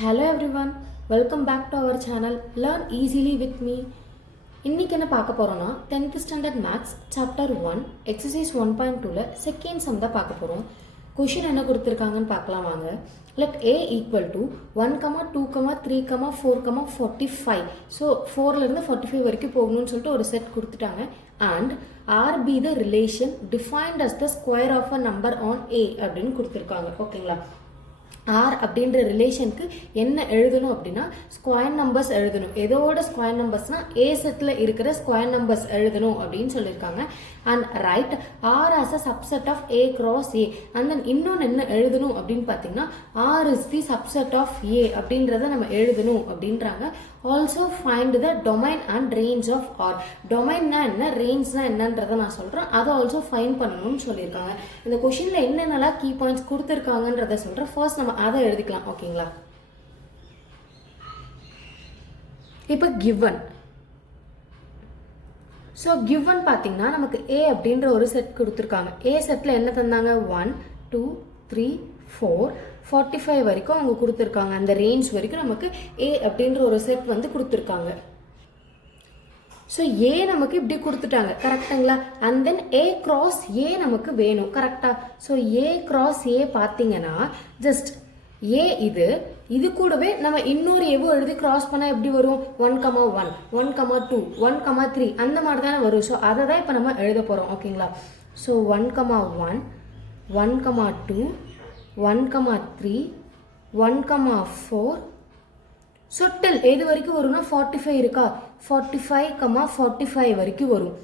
Hello everyone, welcome back to our channel Learn Easily with me. இன்னைக்கு என்ன பார்க்க போறோம்னா 10th standard maths chapter 1 exercise 1.2ல second sum தான் பார்க்க போறோம். क्वेश्चन என்ன கொடுத்திருக்காங்கன்னு பார்க்கலாம் வாங்க. Let a equal to 1, 2, 3, 4, 45. So 4ல இருந்து 45 வரைக்கும் போகணும்னு சொல்லிட்டு ஒரு செட் கொடுத்துட்டாங்க. And R be the relation defined as the square of a number on A அப்படின்னு கொடுத்திருக்காங்க. ஓகேங்களா? ஆர் அப்படின்ற ரிலேஷனுக்கு என்ன எழுதணும் அப்படின்னா ஸ்கொயர் நம்பர்ஸ் எழுதணும். எதோட ஸ்கொயர் நம்பர்ஸ்னா ஏ செட்டில் இருக்கிற ஸ்கொயர் நம்பர்ஸ் எழுதணும் அப்படின்னு சொல்லியிருக்காங்க. And write R as a subset of A cross A. அண்ட் தென் இன்னொன்று என்ன எழுதணும் அப்படின்னு பார்த்தீங்கன்னா R is the subset of A அப்படின்றத நம்ம எழுதணும் அப்படின்றாங்க. Also find the domain and range of R. டொமைன்னா என்ன, ரேஞ்ச்னா என்னன்றதை நான் சொல்கிறேன், அதை ஆல்சோ ஃபைண்ட் பண்ணணும்னு சொல்லியிருக்காங்க. இந்த கொஷினில் என்னென்னலாம் கீ பாயிண்ட்ஸ் கொடுத்துருக்காங்கன்றதை சொல்கிறேன். ஃபர்ஸ்ட் நம்ம அதை எழுதிக்கலாம். ஓகேங்களா? இப்போ கிவன். ஸோ கிவன் பார்த்தீங்கன்னா நமக்கு ஏ அப்படின்ற ஒரு செட் கொடுத்துருக்காங்க. ஏ செட்டில் என்ன தந்தாங்க? 1, 2, 3, 4, 45 வரைக்கும் அவங்க கொடுத்துருக்காங்க. அந்த ரேஞ்ச் வரைக்கும் நமக்கு ஏ அப்படின்ற ஒரு செட் வந்து கொடுத்துருக்காங்க. ஸோ ஏ நமக்கு இப்படி கொடுத்துட்டாங்க, கரெக்டுங்களா? அண்ட் தென் ஏ கிராஸ் ஏ நமக்கு வேணும், கரெக்டா? ஸோ ஏ கிராஸ் ஏ பார்த்தீங்கன்னா ஜஸ்ட் ஏ இது கூடவே நம்ம இன்னொரு எவ்வளோ எழுதி கிராஸ் பண்ணால் எப்படி வரும்? 1, 1, 2, 1, 3 அந்த மாதிரி தானே வரும். ஸோ அதை தான் இப்போ நம்ம எழுத போகிறோம். ஓகேங்களா? ஸோ 1, 1, 1, 2, 1, 3, 1, 4. ஸோ டில் எது வரைக்கும் வரும்னா 45 இருக்கா? 45, 45 வரைக்கும் வரும்.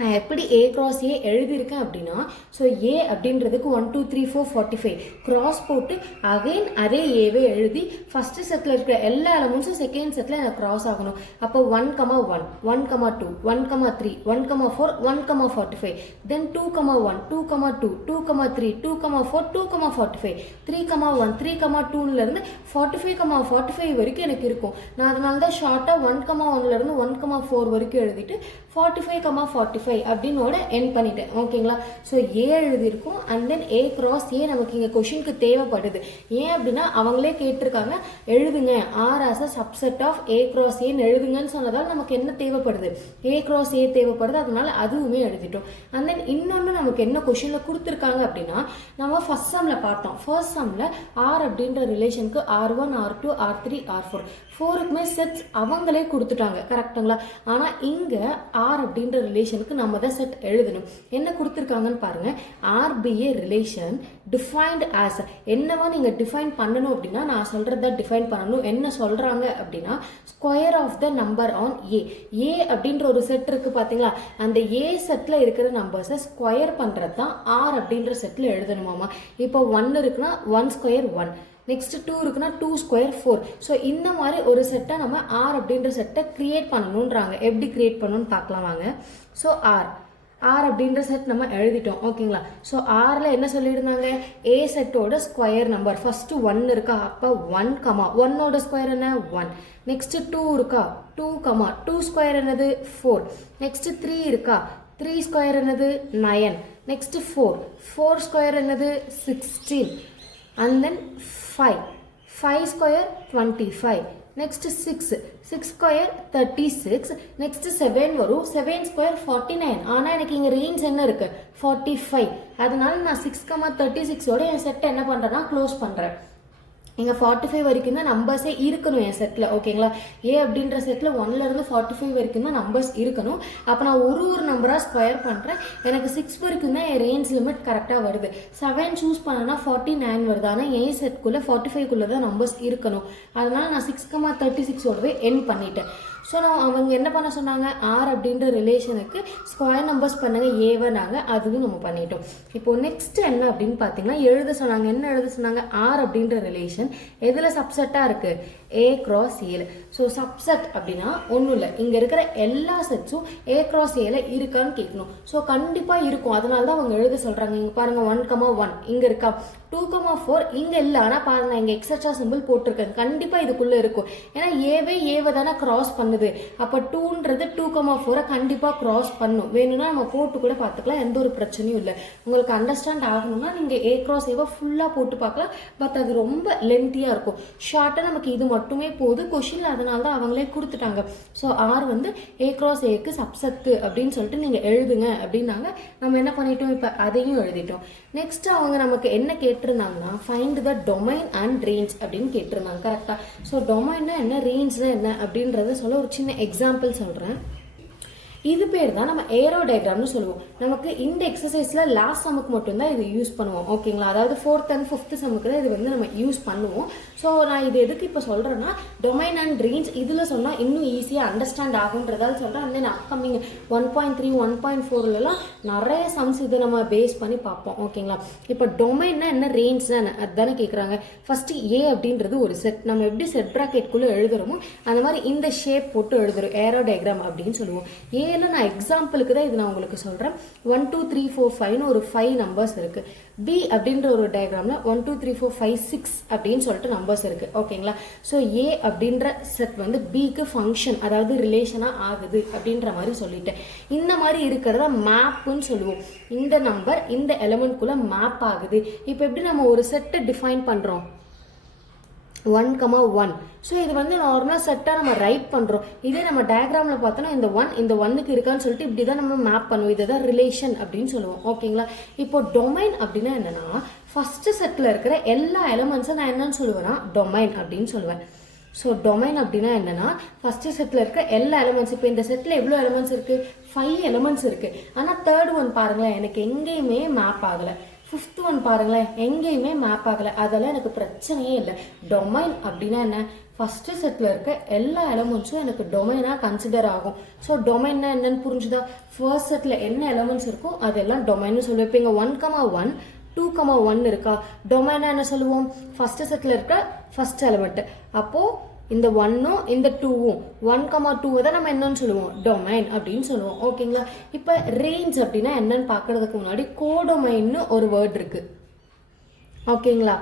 நான் எப்படி ஏ கிராஸ் ஏ எழுதியிருக்கேன் அப்படின்னா, ஸோ ஏ அப்படின்றதுக்கு 1, 2, 3, 4, 45 கிராஸ் போட்டு அகைன் அதே ஏவே எழுதி ஃபர்ஸ்ட் செட்டில் இருக்கிற எல்லா எலமெண்ட்ஸும் செகண்ட் செட்டில் எனக்கு கிராஸ் ஆகணும். அப்போ 1, 1, 1, 2, 1, 3, 1, 4, 1, 45. தென் 2, 1, 2, 2, 2, 3, 2, 4, 2, 45, 3, 1, 3, 2லேருந்து 45, 45 வரைக்கும் எனக்கு இருக்கும். நான் அதனால தான் ஷார்ட்டாக 1, 1லேருந்து 1, 4 வரைக்கும் எழுதிட்டு 45, 45 அப்படின்னோட எண்ட் பண்ணிட்டேன். ஓகேங்களா? ஸோ ஏ எழுதியிருக்கும். அண்ட் தென் ஏ கிராஸ் ஏ நமக்கு இங்கே கொஷினுக்கு தேவைப்படுது. ஏன் அப்படின்னா அவங்களே கேட்டிருக்காங்க எழுதுங்க R as a subset of A cross ஏன்னு எழுதுங்கன்னு சொன்னதால் நமக்கு என்ன தேவைப்படுது? ஏ கிராஸ் ஏ தேவைப்படுது. அதனால அதுவுமே எழுதிட்டோம். அண்ட் தென் இன்னொன்று நமக்கு என்ன கொஷினில் கொடுத்துருக்காங்க அப்படின்னா நம்ம ஃபர்ஸ்ட் சம்மில் பார்த்தோம். ஃபர்ஸ்ட் சம்மில் ஆர் அப்படின்ற ரிலேஷனுக்கு R1, R2, R3, R4 4க்குமே sets அவங்களே கொடுத்துட்டாங்க, கரெக்டுங்களா? ஆனால் இங்கே ஆர் அப்படின்ற ரிலேஷனுக்கு நம்ம தான் செட் எழுதணும். என்ன கொடுத்துருக்காங்கன்னு பாருங்க. RBA relation defined as. என்னவா நீங்கள் டிஃபைன் பண்ணணும் அப்படின்னா நான் சொல்கிறத டிஃபைன் பண்ணணும். என்ன சொல்கிறாங்க அப்படின்னா square of the number on A. A அப்படின்ற ஒரு செட் இருக்குது பார்த்தீங்களா? அந்த ஏ செட்டில் இருக்கிற நம்பர்ஸை ஸ்கொயர் பண்ணுறது தான் ஆர் அப்படின்ற செட்டில் எழுதணுமாமா. இப்போ 1 இருக்குன்னா 1 ஸ்கொயர் 1, நெக்ஸ்ட் 2 இருக்குன்னா 2 ஸ்கொயர் 4. ஸோ இந்த மாதிரி ஒரு செட்டை நம்ம ஆர் அப்படின்ற செட்டை கிரியேட் பண்ணணுன்றாங்க. எப்படி கிரியேட் பண்ணணும்னு பார்க்கலாம் வாங்க. ஸோ ஆர் அப்படின்ற செட் நம்ம எழுதிட்டோம். ஓகேங்களா? ஸோ ஆரில் என்ன சொல்லியிருந்தாங்க? ஏ செட்டோட ஸ்கொயர் நம்பர் ஃபர்ஸ்ட் 1 இருக்கா? அப்போ 1, 1ஓட ஸ்கொயர் என்ன? 1. நெக்ஸ்ட் 2 இருக்கா? 2, 2 ஸ்கொயர் என்னது? 4. நெக்ஸ்ட் 3 இருக்கா? 3 ஸ்கொயர் என்னது? 9. நெக்ஸ்ட் 4 ஸ்கொயர் என்னது? 16. And then 5 square 25. Next 6 square 36. Next 7 வரும். 7 square 49. ஆனால் எனக்கு இங்கே ரேஞ்ச் என்ன இருக்கு? 45. அதனால நான் 6, 36ஓட என் செட்டை என்ன பண்ணுறேன்னா க்ளோஸ் பண்ணுறேன். இங்கே 45 வரைக்கும் தான் நம்பர்ஸே இருக்கணும் என் செட்டில். ஓகேங்களா? ஏ அப்படின்ற செட்டில் 1லேருந்து 45 வரைக்கும் தான் நம்பர்ஸ் இருக்கணும். அப்போ நான் ஒரு நம்பராக ஸ்கொயர் பண்ணுறேன். எனக்கு 6 வரைக்கும் தான் என் ரேஞ்ச் லிமிட் கரெக்டாக வருது. 7 சூஸ் பண்ணனா 49 வருது. ஆனால் ஏ செட்குள்ளே 45க்குள்ளே தான் நம்பர்ஸ் இருக்கணும். அதனால நான் 6, 36ஓடவே எண்ட் பண்ணிட்டேன். ஸோ நான் அவங்க என்ன பண்ண சொன்னாங்க? ஆர் அப்படின்ற ரிலேஷனுக்கு ஸ்கொயர் நம்பர்ஸ் பண்ணுங்க ஏவை நாங்கள் அதுவும் நம்ம பண்ணிட்டோம். இப்போ நெக்ஸ்ட் என்ன அப்படின்னு பார்த்தீங்கன்னா எழுத சொன்னாங்க. என்ன எழுத சொன்னாங்க? ஆர் அப்படின்ற ரிலேஷன் எதில் சப்செட்டாக இருக்குது? ஏ கிராஸ் ஏல. ஸோ சப்செட் அப்படின்னா ஒன்றும் இல்லை, இங்கே இருக்கிற எல்லா செட்ஸும் ஏ கிராஸ் ஏல இருக்கான்னு கேட்கணும். ஸோ கண்டிப்பாக இருக்கும். அதனால தான் அவங்க எழுத சொல்கிறாங்க. இங்கே பாருங்கள் 1, 1 இங்கே இருக்கா? 2, 4 இங்கே இல்லை. ஆனால் பாருங்க இங்கே எக்ஸட்ரா சிம்பிள் போட்டிருக்கேன். கண்டிப்பாக இதுக்குள்ளே இருக்கும். ஏன்னா ஏவை தானே கிராஸ் பண்ணுது. அப்போ 2ன்றது 2, 4 கண்டிப்பாக கிராஸ் பண்ணும். வேணும்னா நம்ம போட்டு கூட பார்த்துக்கலாம், எந்த ஒரு பிரச்சனையும் இல்லை. உங்களுக்கு அண்டர்ஸ்டாண்ட் ஆகணும்னா நீங்கள் ஏ கிராஸ் ஏவை ஃபுல்லாக போட்டு பார்க்கலாம். பட் அது ரொம்ப லென்த் லென்த்தியாக இருக்கும். ஷார்ட்டாக நமக்கு இது மட்டுமே போகுது கொஷினில், அதனால தான் அவங்களே கொடுத்துட்டாங்க. ஸோ ஆர் வந்து ஏ கிராஸ் ஏக்கு சப்செட்டு அப்படின்னு சொல்லிட்டு நீங்கள் எழுதுங்க அப்படின்னாங்க. நம்ம என்ன பண்ணிட்டோம், இப்போ அதையும் எழுதிட்டோம். நெக்ஸ்ட் அவங்க நமக்கு என்ன கேட்டிருந்தாங்கன்னா find the domain and range அப்படின்னு கேட்டிருந்தாங்க. கரெக்டாக. ஸோ டொமைன்னா என்ன, ரேஞ்ச்னா என்ன அப்படின்றத சொல்ல ஒரு சின்ன எக்ஸாம்பிள் சொல்கிறேன். இது பேர் தான் நம்ம ஏரோ டயக்ராம்னு சொல்லுவோம். நமக்கு இந்த எக்ஸசைஸில் லாஸ்ட் சமுக்கு மட்டும்தான் இது யூஸ் பண்ணுவோம். ஓகேங்களா, அதாவது 4th and 5th சமுக்கு தான் இது வந்து நம்ம யூஸ் பண்ணுவோம். ஸோ நான் இது எதுக்கு இப்போ சொல்கிறேன்னா, டொமைன் அண்ட் ரேஞ்ச் இதில் சொன்னால் இன்னும் ஈஸியாக அண்டர்ஸ்டாண்ட் ஆகுன்றதால சொல்கிறேன். அந்த அப்கமிங் 1.3 1.4லலாம் நிறைய சம்ஸ் இதை நம்ம பேஸ் பண்ணி பார்ப்போம். ஓகேங்களா, இப்போ டொமைன்னா என்ன, ரேஞ்ச்னா என்ன, அதுதானே கேட்குறாங்க. ஃபஸ்ட்டு ஏ அப்படின்றது ஒரு செட். நம்ம எப்படி செட் ப்ராக்கெட்குள்ளே எழுதுறோமோ அந்த மாதிரி இந்த ஷேப் போட்டு எழுதுறோம், ஏரோ டயக்ராம் அப்படின்னு சொல்லுவோம். நான் எக்ஸாம்பிளுக்கு தான் இது நான் உங்களுக்கு சொல்றேன். 1 2 3 4 5 ஒரு 5 நம்பர்ஸ் இருக்கு. பி அப்படின்ற ஒரு டயக்ராம்ல 1 2 3 4 5 6 அப்படின்னு சொல்லிட்டு நம்பர்ஸ் இருக்கு. ஓகேங்களா, ஸோ ஏ அப்படின்ற செட் வந்து பிக்கு ஃபங்க்ஷன், அதாவது ரிலேஷனா ஆகுது அப்படின்ற மாதிரி சொல்லிட்டேன். இந்த மாதிரி இருக்கிறத மேப்னு சொல்லுவோம். இந்த நம்பர் இந்த எலிமெண்ட்குள்ள மேப் ஆகுது. இப்போ எப்படி நம்ம ஒரு செட்டை டிஃபைன் பண்றோம், 1,1. ஸோ இது வந்து நார்மலாக செட்டாக நம்ம ரைட் பண்ணுறோம். இதே நம்ம டயக்ராமில் பார்த்தோன்னா இந்த ஒன்னுக்கு இருக்கான்னு சொல்லிட்டு இப்படி தான் நம்ம மேப் பண்ணுவோம். இதுதான் ரிலேஷன் அப்படின்னு சொல்லுவோம். ஓகேங்களா, இப்போ டொமைன் அப்படின்னா என்னன்னா, ஃபஸ்ட்டு செட்டில் இருக்கிற எல்லா எலிமெண்ட்ஸும் நான் என்னன்னு சொல்லுவேன்னா டொமைன் அப்படின்னு சொல்லுவேன். ஸோ டொமைன் அப்படின்னா என்னன்னா, ஃபஸ்ட்டு செட்டில் இருக்க எல்லா எலிமெண்ட்ஸ். இப்போ இந்த செட்டில் எவ்வளோ எலிமெண்ட்ஸ் இருக்குது, 5 எலிமெண்ட்ஸ் இருக்குது. ஆனால் தேர்ட் ஒன் பாருங்களேன், எனக்கு எங்கேயுமே மேப் ஆகலை. 5th ஒன் பாருங்களேன், எங்கேயுமே மேப் ஆகலை. அதெல்லாம் எனக்கு பிரச்சனையே இல்லை. டொமைன் அப்படின்னா என்ன, ஃபஸ்ட்டு செட்டில் இருக்க எல்லா எலிமெண்ட்ஸும் எனக்கு டொமைனாக கன்சிடர் ஆகும். ஸோ டொமைன்னா என்னன்னு புரிஞ்சுதா, ஃபர்ஸ்ட் செட்டில் என்ன எலிமெண்ட்ஸ் இருக்கோ அதெல்லாம் டொமைன்னு சொல்லுவேன். இப்போ இங்கே 1,1 2,1 இருக்கா, டொமைனா என்ன சொல்லுவோம், ஃபர்ஸ்ட் செட்டில் இருக்க ஃபர்ஸ்ட் எலிமெண்ட். அப்போது இந்த 1ம் இந்த 2ம் 1,2 தான் நம்ம என்னன்னு சொல்லுவோம், டொமைன் அப்படின்னு சொல்லுவோம். ஓகேங்களா, இப்போ ரேஞ்ச் அப்படின்னா என்னன்னு பார்க்கறதுக்கு முன்னாடி கோடொமைன்னு ஒரு வேர்ட் இருக்கு. ஓகேங்களா,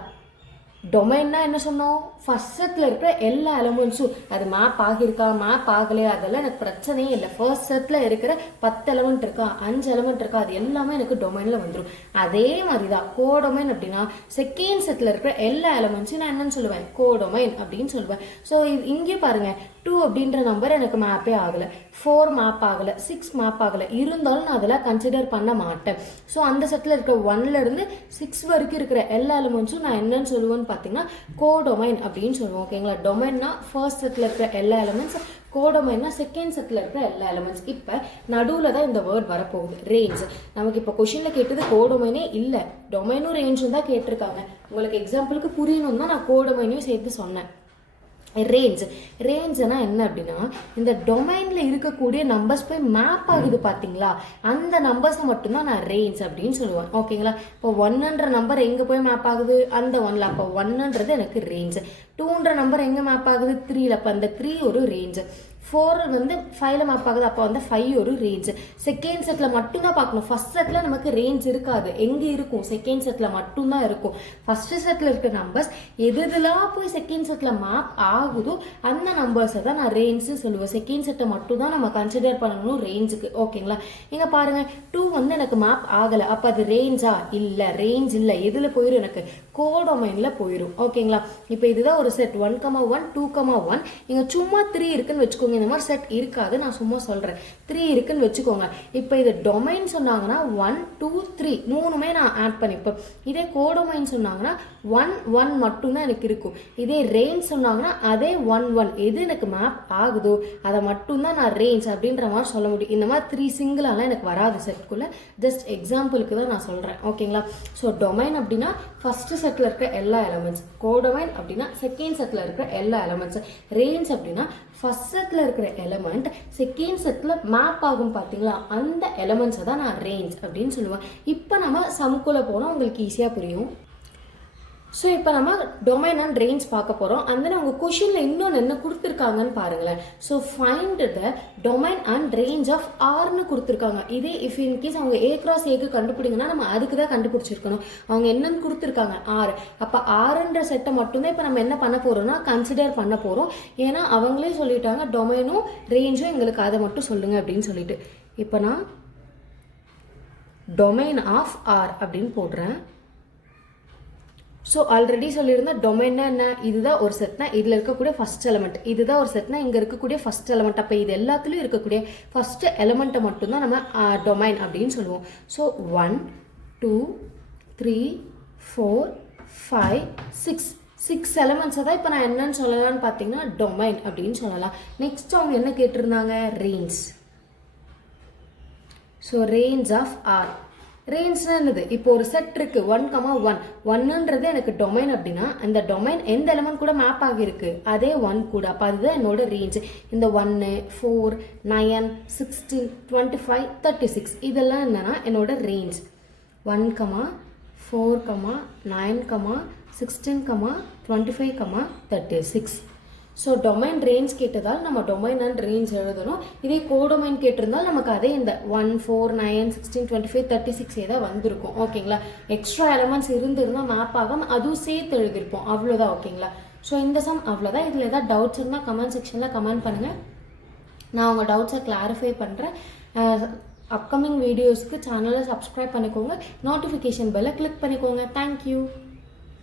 டொமைன்னா என்ன சொன்னோம், ஃபர்ஸ்ட் செட்டில் இருக்கிற எல்லா எலிமெண்ட்ஸும் அது மேப் ஆகியிருக்கா மேப் ஆகலையா அதெல்லாம் எனக்கு பிரச்சனையே இல்லை. ஃபர்ஸ்ட் செட்டில் இருக்கிற 10 எலிமெண்ட் இருக்கா 5 எலிமெண்ட் இருக்கா அது எல்லாமே எனக்கு டொமைனில் வந்துடும். அதே மாதிரி தான் கோடொமைன் அப்படின்னா செகண்ட் செட்டில் இருக்கிற எல்லா எலிமெண்ட்ஸும் நான் என்னன்னு சொல்லுவேன், கோடொமைன் அப்படின்னு சொல்லுவேன். ஸோ இங்கே பாருங்க 2 அப்படின்ற நம்பர் எனக்கு மேப்பே ஆகலை, 4 மேப் ஆகலை, 6 மேப் ஆகலை. இருந்தாலும் நான் அதெல்லாம் கன்சிடர் பண்ண மாட்டேன். ஸோ அந்த செட்டில் இருக்க 1லேருந்து 6 வரைக்கும் இருக்கிற எல்லா எலிமெண்ட்ஸும் நான் என்னன்னு சொல்லுவேன்னு பார்த்தீங்கன்னா கோடொமைன் அப்படின்னு சொல்லுவோம். ஓகேங்களா, டொமைன்னா ஃபர்ஸ்ட் செட்டில் இருக்கிற எல்லா எலிமெண்ட்ஸ், கோடொமைன்னா செகண்ட் செட்டில் இருக்கிற எல்லா எலிமெண்ட்ஸ். இப்போ நடுவில் தான் இந்த வேர்ட் வரப்போகுது, ரேஞ்ச். நமக்கு இப்போ கொஷினில் கேட்டது கோடொமைனே இல்லை, டொமைனும் ரேஞ்சும் தான் கேட்டிருக்காங்க. உங்களுக்கு எக்ஸாம்பிளுக்கு புரியணும் தான் நான் கோடொமைனையும் சேர்த்து சொன்னேன். ரேஞ்சுனா என்ன அப்படின்னா, இந்த டொமைன்ல இருக்கக்கூடிய நம்பர்ஸ் போய் மேப் ஆகுது பார்த்தீங்களா, அந்த நம்பர்ஸை மட்டும்தான் நான் ரேஞ்ச் அப்படின்னு சொல்லுவேன். ஓகேங்களா, இப்போ 1ன்ற நம்பர் எங்கே போய் மேப் ஆகுது, அந்த 1ல. அப்போ 1ன்றது எனக்கு ரேஞ்ச். 2ன்ற நம்பர் எங்கே மேப் ஆகுது, 3ல. அப்போ அந்த 3 ஒரு ரேஞ்ச். 4 வந்து 5ல மேப் ஆகுது, அப்போ வந்து 5 ஒரு ரேஞ்ச். செகண்ட் செட்டில் மட்டும்தான் பார்க்கணும், ஃபர்ஸ்ட் செட்டில் நமக்கு ரேஞ்ச் இருக்காது. எங்கே இருக்கும், செகண்ட் செட்டில் மட்டும்தான் இருக்கும். ஃபர்ஸ்ட் செட்டில் இருக்க நம்பர்ஸ் எதுலாம் போய் செகண்ட் செட்டில் மேப் ஆகுதோ அந்த நம்பர்ஸை தான் நான் ரேஞ்சு சொல்லுவேன். செகண்ட் செட்டை மட்டும் தான் நம்ம கன்சிடர் பண்ணணும் ரேஞ்சுக்கு. ஓகேங்களா, இங்கே பாருங்க 2 வந்து எனக்கு மேப் ஆகலை, அப்போ அது ரேஞ்சா, இல்லை ரேஞ்ச் இல்லை. எதில் போயிடும், எனக்கு கோடொமைனில் போயிடும். ஓகேங்களா, இப்போ இதுதான் ஒரு செட் 1,1 2,1. இங்கே சும்மா 3 இருக்குன்னு வச்சுக்கோங்க, இந்த மாதிரி செட் இருக்காது, நான் சும்மா சொல்கிறேன். 3 இருக்குன்னு வச்சுக்கோங்க. இப்போ இது டொமைன் சொன்னாங்கன்னா 1 2 3 மூணுமே நான் ஆட் பண்ணிப்பேன். இதே கோடொமைன் சொன்னாங்கன்னா 1 1 மட்டும்தான் எனக்கு இருக்கும். இதே ரேஞ்ச் சொன்னாங்கன்னா அதே 1 1 எது எனக்கு மேப் ஆகுதோ அதை மட்டும்தான் நான் ரேஞ்ச் அப்படின்ற மாதிரி சொல்ல முடியும். இந்த மாதிரி 3 சிங்கிளாலாம் எனக்கு வராது செட்குள்ளே, ஜஸ்ட் எக்ஸாம்பிளுக்கு தான் நான் சொல்கிறேன். ஓகேங்களா, ஸோ டொமைன் அப்படின்னா ஃபர்ஸ்ட் செட்டில் இருக்க எல்லா எலிமெண்ட்ஸ், கோடொமைன் அப்படின்னா செகண்ட் செட்டில் இருக்கிற எல்லா எலிமெண்ட்ஸ், ரேஞ்ச் அப்படின்னா ஃபர்ஸ்ட் செட்டில் இருக்கிற எலிமெண்ட் செகண்ட் செட்டில் மேப் ஆகும் பார்த்தீங்களா, அந்த எலிமெண்ட்ஸை தான் நான் ரேஞ்ச் அப்படின்னு சொல்லுவேன். இப்போ நம்ம சம்குள்ளே போனால் உங்களுக்கு ஈஸியாக புரியும். ஸோ இப்போ நம்ம டொமைன் அண்ட் ரேஞ்ச் பார்க்க போகிறோம். அந்த அவங்க கொஷினில் இன்னொன்று என்ன கொடுத்துருக்காங்கன்னு பாருங்களேன். So find the domain and range of ஆர்னு கொடுத்துருக்காங்க. இதே இஃப் இன்கேஸ் அவங்க ஏ கிராஸ் ஏக்கு கண்டுபிடிங்கன்னா நம்ம அதுக்கு தான் கண்டுபிடிச்சிருக்கணும். அவங்க என்னன்னு கொடுத்துருக்காங்க, ஆர். அப்போ ஆறுன்ற செட்டை மட்டும்தான் இப்போ நம்ம என்ன பண்ண போகிறோம்னா கன்சிடர் பண்ண போகிறோம். ஏன்னா அவங்களே சொல்லிட்டாங்க டொமைனும் ரேஞ்சும் எங்களுக்கு அதை மட்டும் சொல்லுங்கள் அப்படின்னு சொல்லிட்டு. இப்போ நான் டொமைன் ஆஃப் ஆர் அப்படின்னு போடுறேன். ஸோ ஆல்ரெடி சொல்லியிருந்த டொமைன்னா என்ன, இதுதான் ஒரு செட்னா இதில் இருக்கக்கூடிய ஃபர்ஸ்ட் எலமெண்ட், இதுதான் ஒரு செட்னா இங்கே இருக்கக்கூடிய ஃபர்ஸ்ட் எலமெண்ட். அப்போ இது எல்லாத்துலேயும் இருக்கக்கூடிய ஃபர்ஸ்ட் எலமெண்ட்டை மட்டும்தான் நம்ம டொமைன் அப்படின்னு சொல்லுவோம். ஸோ 1 2 3 4 5 6 எலமெண்ட்ஸை தான் இப்போ நான் என்னன்னு சொல்லலாம்னு பார்த்தீங்கன்னா டொமைன் அப்படின்னு சொல்லலாம். நெக்ஸ்ட் அவங்க என்ன கேட்டிருந்தாங்க, range. So range of R. ரேஞ்ச்னா என்னது, இப்போ ஒரு செட் இருக்கு 1,1 1ன்றது எனக்கு டொமைன் அப்படின்னா அந்த டொமைன் எந்த எலமெண்ட் கூட மேப் ஆகியிருக்கு, அதே 1 கூட. அப்போ அதுதான் என்னோட ரேஞ்ச். இந்த 1 4 9 16 25 36 இதெல்லாம் என்னன்னா என்னோட ரேஞ்ச். 1, 4, 9, 16, 25, 36. ஸோ டொமைன் ரேஞ்ச் கேட்டதால் நம்ம டொமைன் அண்ட் ரேஞ்ச் எழுதணும். இதே கோடொமைன் கேட்டிருந்தால் நமக்கு அதே இந்த 1 4 9 16 25 36 தான் வந்திருக்கும். ஓகேங்களா, எக்ஸ்ட்ரா எலமெண்ட்ஸ் இருந்திருந்தால் மேப் ஆகாமல் அதுவும் சேர்த்து எழுதியிருப்போம், அவ்வளோதான். ஓகேங்களா, ஸோ இந்த சம் அவ்வளோதான். இதில் ஏதாவது டவுட்ஸ் இருந்தால் கமெண்ட் செக்ஷனில் கமெண்ட் பண்ணுங்கள், நான் உங்கள் டவுட்ஸை கிளாரிஃபை பண்ணுறேன். அப்கமிங் வீடியோஸ்க்கு சேனலை சப்ஸ்கிரைப் பண்ணிக்கோங்க, நோட்டிஃபிகேஷன் பெல்லை கிளிக் பண்ணிக்கோங்க. தேங்க்யூ.